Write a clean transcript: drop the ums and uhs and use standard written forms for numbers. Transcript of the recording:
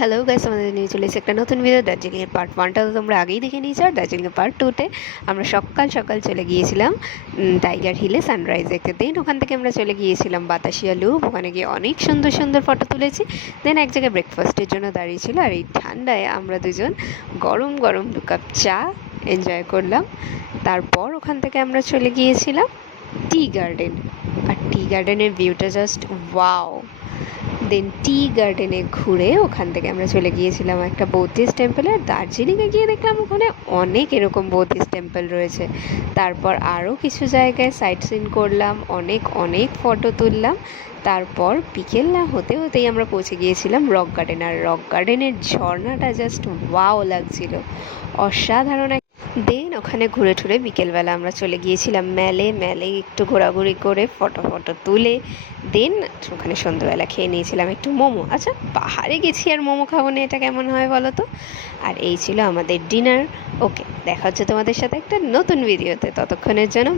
Hello guys, আমাদের নিয়ে চলে এসেছে একটা নতুন ভিডিও। দার্জিলিংয়ের পার্ট 1টা তো তোমরা আগেই দেখে নিয়েছো, আর দার্জিলিংয়ের পার্ট 2তে আমরা সকাল সকাল চলে গিয়েছিলাম টাইগার হিলে সানরাইজ দেখতে। দেন ওখান থেকে আমরা চলে গিয়েছিলাম বাতাসিয়া লুপ, ওখানে গিয়ে অনেক সুন্দর সুন্দর ফটো তুলেছি। দেন এক জায়গায় ব্রেকফাস্টের জন্য দাঁড়িয়েছিল, আর এই ঠান্ডায় আমরা দুজন গরম গরম 2 কাপ চা এনজয় করলাম। তারপর ওখান থেকে আমরা চলে গিয়েছিলাম টি গার্ডেন, আর টি গার্ডেনের ভিউটা জাস্ট ওয়াও। দেন টি গার্ডেনে ঘুরে ওখান থেকে আমরা চলে গিয়েছিলাম একটা বৌদ্ধিস্ট টেম্পলে, আর দার্জিলিংয়ে গিয়ে দেখলাম ওখানে অনেক এরকম বৌদ্ধিস্ট টেম্পল রয়েছে। তারপর আরও কিছু জায়গায় সাইট সিন করলাম, অনেক অনেক ফটো তুললাম। তারপর বিকেল না হতে হতেই আমরা পৌঁছে গিয়েছিলাম রক গার্ডেন, আর রক গার্ডেনের ঝর্ণাটা জাস্ট ওয়াও লাগছিল, অসাধারণ। দেন ওখানে ঘুরে টুরে বিকেলবেলা আমরা চলে গিয়েছিলাম মেলে একটু ঘোরাঘুরি করে ফটো ফটো তুলে দেন ওখানে সন্ধ্যাবেলা খেয়ে নিয়েছিলাম একটু মোমো। আচ্ছা, পাহাড়ে গেছি আর মোমো খাবো না, এটা কেমন হয় বলো তো? আর এই ছিল আমাদের ডিনার। ওকে, দেখা হচ্ছে তোমাদের সাথে একটা নতুন ভিডিওতে, ততক্ষণের জন্য